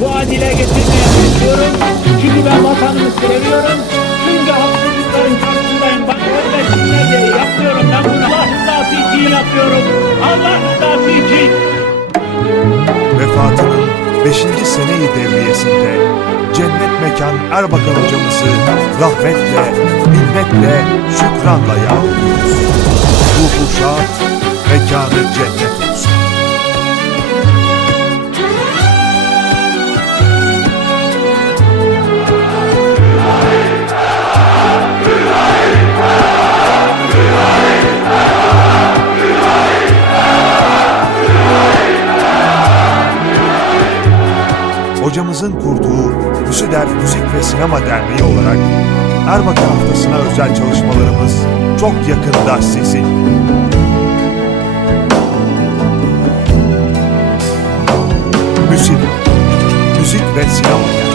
bu adile getirmeye çalışıyorum. Çünkü ben vatanımı seviyorum. Çünkü haksızlıkların karşısındayım. Bak ölmesinler diye yapıyorum. Ben bunu Allah rızası için yapıyorum. Allah rızası için. Vefatının 5. seneyi devriyesinde cennet mekan Erbakan hocamızı rahmetle, minnetle, şükranla yağdırıyoruz. Ruhu şad, mekanı cennet hocamızın kurduğu Müsider Müzik ve Sinema Derneği olarak Erbakan Haftası'na özel çalışmalarımız çok yakında sizin. Müzik, müzik ve sinema.